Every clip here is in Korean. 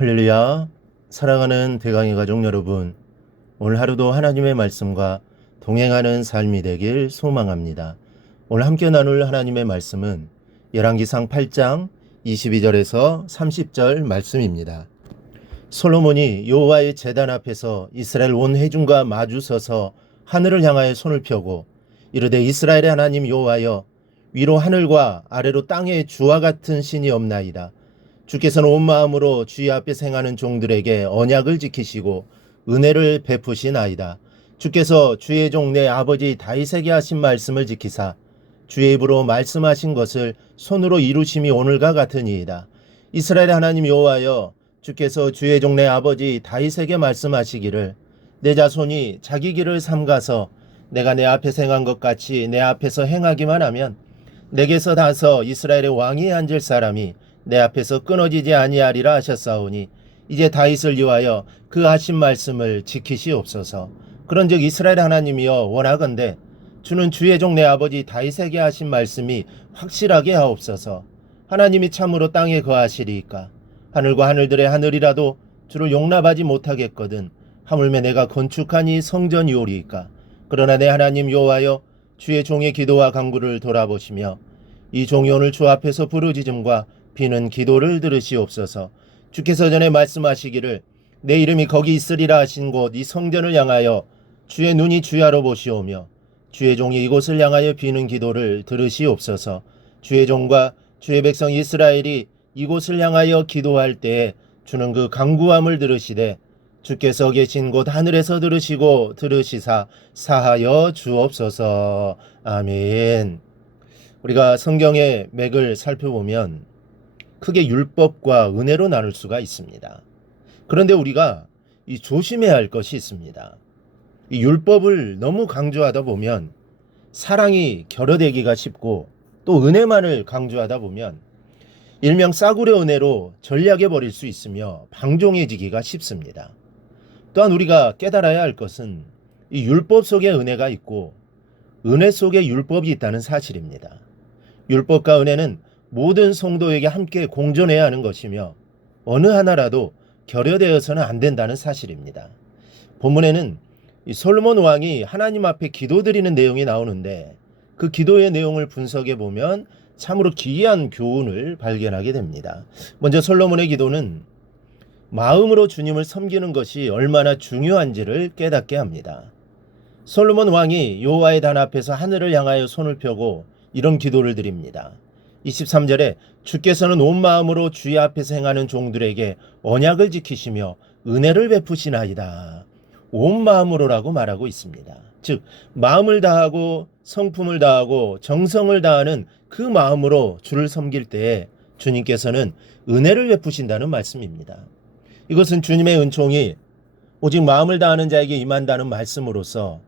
할렐루야. 사랑하는 대강의 가족 여러분. 오늘 하루도 하나님의 말씀과 동행하는 삶이 되길 소망합니다. 오늘 함께 나눌 하나님의 말씀은 열왕기상 8장 22절에서 30절 말씀입니다. 솔로몬이 여호와의 제단 앞에서 이스라엘 온 회중과 마주 서서 하늘을 향하여 손을 펴고 이르되 이스라엘의 하나님 여호와여 위로 하늘과 아래로 땅에 주와 같은 신이 없나이다. 주께서는 온 마음으로 주의 앞에 생하는 종들에게 언약을 지키시고 은혜를 베푸시나이다. 주께서 주의 종 내 아버지 다윗에게 하신 말씀을 지키사 주의 입으로 말씀하신 것을 손으로 이루심이 오늘과 같으니이다. 이스라엘 하나님 여호와여 주께서 주의 종 내 아버지 다윗에게 말씀하시기를 내 자손이 자기 길을 삼가서 내가 내 앞에 행한 것 같이 내 앞에서 행하기만 하면 내게서 다서 이스라엘의 왕이 앉을 사람이 내 앞에서 끊어지지 아니하리라 하셨사오니 이제 다윗을 위하여 그 하신 말씀을 지키시옵소서. 그런즉 이스라엘 하나님이여 원하건대 주는 주의 종 내 아버지 다윗에게 하신 말씀이 확실하게 하옵소서. 하나님이 참으로 땅에 거하시리이까 하늘과 하늘들의 하늘이라도 주를 용납하지 못하겠거든 하물며 내가 건축한 이 성전이오리이까 그러나 내 하나님 여호와여 주의 종의 기도와 간구를 돌아보시며 이 종이 오늘 주 앞에서 부르짖음과 비는 기도를 들으시옵소서. 주께서 전에 말씀하시기를 내 이름이 거기 있으리라 하신 곳 이 성전을 향하여 주의 눈이 주야로 보시오며 주의 종이 이곳을 향하여 비는 기도를 들으시옵소서. 주의 종과 주의 백성 이스라엘이 이곳을 향하여 기도할 때에 주는 그 강구함을 들으시되 주께서 계신 곳 하늘에서 들으시고 들으시사 사하여 주옵소서. 아멘. 우리가 성경의 맥을 살펴보면 크게 율법과 은혜로 나눌 수가 있습니다. 그런데 우리가 이 조심해야 할 것이 있습니다. 이 율법을 너무 강조하다 보면 사랑이 결여되기가 쉽고 또 은혜만을 강조하다 보면 일명 싸구려 은혜로 전략해 버릴 수 있으며 방종해지기가 쉽습니다. 또한 우리가 깨달아야 할 것은 이 율법 속에 은혜가 있고 은혜 속에 율법이 있다는 사실입니다. 율법과 은혜는 모든 성도에게 함께 공존해야 하는 것이며 어느 하나라도 결여되어서는 안 된다는 사실입니다. 본문에는 이 솔로몬 왕이 하나님 앞에 기도드리는 내용이 나오는데 그 기도의 내용을 분석해 보면 참으로 기이한 교훈을 발견하게 됩니다. 먼저 솔로몬의 기도는 마음으로 주님을 섬기는 것이 얼마나 중요한지를 깨닫게 합니다. 솔로몬 왕이 여호와의 단 앞에서 하늘을 향하여 손을 펴고 이런 기도를 드립니다. 23절에 주께서는 온 마음으로 주의 앞에서 행하는 종들에게 언약을 지키시며 은혜를 베푸시나이다. 온 마음으로라고 말하고 있습니다. 즉 마음을 다하고 성품을 다하고 정성을 다하는 그 마음으로 주를 섬길 때에 주님께서는 은혜를 베푸신다는 말씀입니다. 이것은 주님의 은총이 오직 마음을 다하는 자에게 임한다는 말씀으로서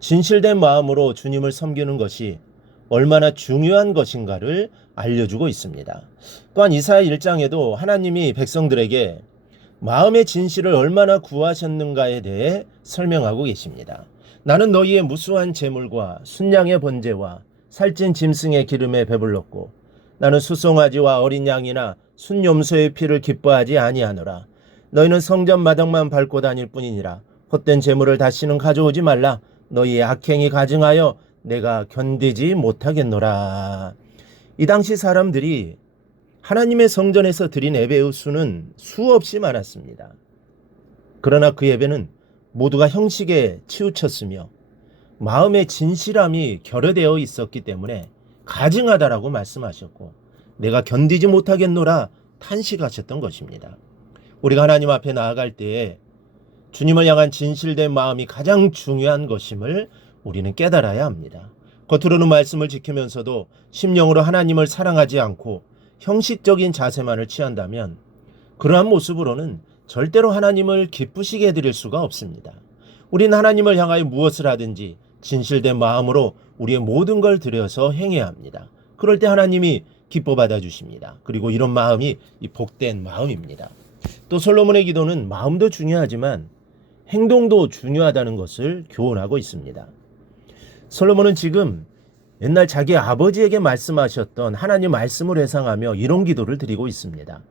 진실된 마음으로 주님을 섬기는 것이 얼마나 중요한 것인가를 알려주고 있습니다. 또한 이사야 1장에도 하나님이 백성들에게 마음의 진실을 얼마나 구하셨는가에 대해 설명하고 계십니다. 나는 너희의 무수한 재물과 순양의 번제와 살찐 짐승의 기름에 배불렀고 나는 수송아지와 어린 양이나 순염소의 피를 기뻐하지 아니하노라. 너희는 성전 마당만 밟고 다닐 뿐이니라. 헛된 재물을 다시는 가져오지 말라. 너희의 악행이 가증하여 내가 견디지 못하겠노라. 이 당시 사람들이 하나님의 성전에서 드린 예배의 수는 수없이 많았습니다. 그러나 그 예배는 모두가 형식에 치우쳤으며 마음의 진실함이 결여되어 있었기 때문에 가증하다라고 말씀하셨고 내가 견디지 못하겠노라 탄식하셨던 것입니다. 우리가 하나님 앞에 나아갈 때에 주님을 향한 진실된 마음이 가장 중요한 것임을 우리는 깨달아야 합니다. 겉으로는 말씀을 지키면서도 심령으로 하나님을 사랑하지 않고 형식적인 자세만을 취한다면 그러한 모습으로는 절대로 하나님을 기쁘시게 해드릴 수가 없습니다. 우리는 하나님을 향하여 무엇을 하든지 진실된 마음으로 우리의 모든 걸 들여서 행해야 합니다. 그럴 때 하나님이 기뻐 받아 주십니다. 그리고 이런 마음이 이 복된 마음입니다. 또 솔로몬의 기도는 마음도 중요하지만 행동도 중요하다는 것을 교훈하고 있습니다. 솔로몬은 지금 옛날 자기 아버지에게 말씀하셨던 하나님 말씀을 회상하며 이런 기도를 드리고 있습니다.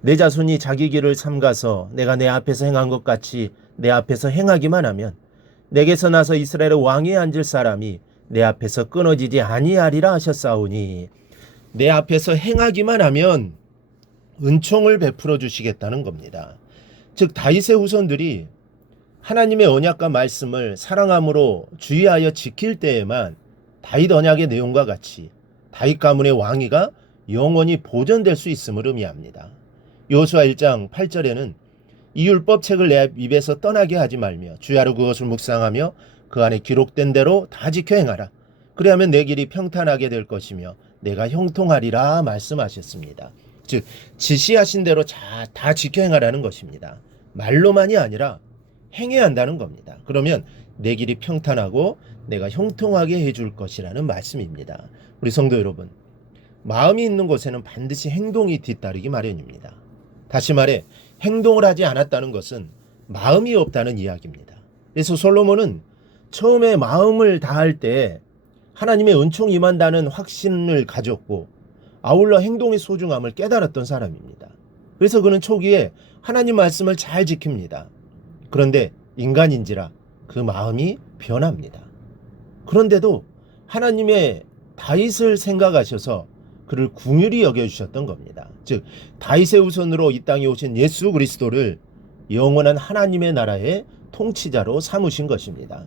내 자손이 자기 길을 삼가서 내가 내 앞에서 행한 것 같이 내 앞에서 행하기만 하면 내게서 나서 이스라엘의 왕위에 앉을 사람이 내 앞에서 끊어지지 아니하리라 하셨사오니 내 앞에서 행하기만 하면 은총을 베풀어 주시겠다는 겁니다. 즉 다윗의 후손들이 하나님의 언약과 말씀을 사랑함으로 주의하여 지킬 때에만 다윗 언약의 내용과 같이 다윗 가문의 왕위가 영원히 보존될 수 있음을 의미합니다. 요수아 1장 8절에는 이 율법 책을 내 입에서 떠나게 하지 말며 주야로 그것을 묵상하며 그 안에 기록된 대로 다 지켜 행하라. 그리하면 내 길이 평탄하게 될 것이며 내가 형통하리라 말씀하셨습니다. 즉 지시하신 대로 자, 다 지켜 행하라는 것입니다. 말로만이 아니라 행해야 한다는 겁니다. 그러면 내 길이 평탄하고 내가 형통하게 해줄 것이라는 말씀입니다. 우리 성도 여러분, 마음이 있는 곳에는 반드시 행동이 뒤따르기 마련입니다. 다시 말해 행동을 하지 않았다는 것은 마음이 없다는 이야기입니다. 그래서 솔로몬은 처음에 마음을 다할 때 하나님의 은총이 임한다는 확신을 가졌고 아울러 행동의 소중함을 깨달았던 사람입니다. 그래서 그는 초기에 하나님 말씀을 잘 지킵니다. 그런데 인간인지라 그 마음이 변합니다. 그런데도 하나님의 다윗을 생각하셔서 그를 궁휼히 여겨주셨던 겁니다. 즉 다윗의 후손으로 이 땅에 오신 예수 그리스도를 영원한 하나님의 나라의 통치자로 삼으신 것입니다.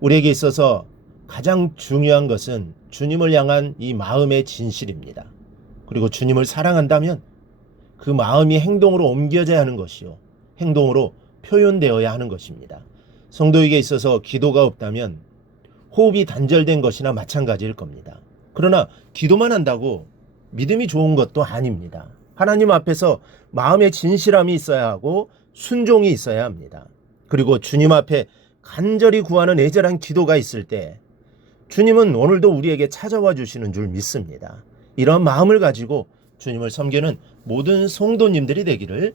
우리에게 있어서 가장 중요한 것은 주님을 향한 이 마음의 진실입니다. 그리고 주님을 사랑한다면 그 마음이 행동으로 옮겨져야 하는 것이요. 행동으로 표현되어야 하는 것입니다. 성도에게 있어서 기도가 없다면 호흡이 단절된 것이나 마찬가지일 겁니다. 그러나 기도만 한다고 믿음이 좋은 것도 아닙니다. 하나님 앞에서 마음의 진실함이 있어야 하고 순종이 있어야 합니다. 그리고 주님 앞에 간절히 구하는 애절한 기도가 있을 때 주님은 오늘도 우리에게 찾아와 주시는 줄 믿습니다. 이런 마음을 가지고 주님을 섬기는 모든 성도님들이 되기를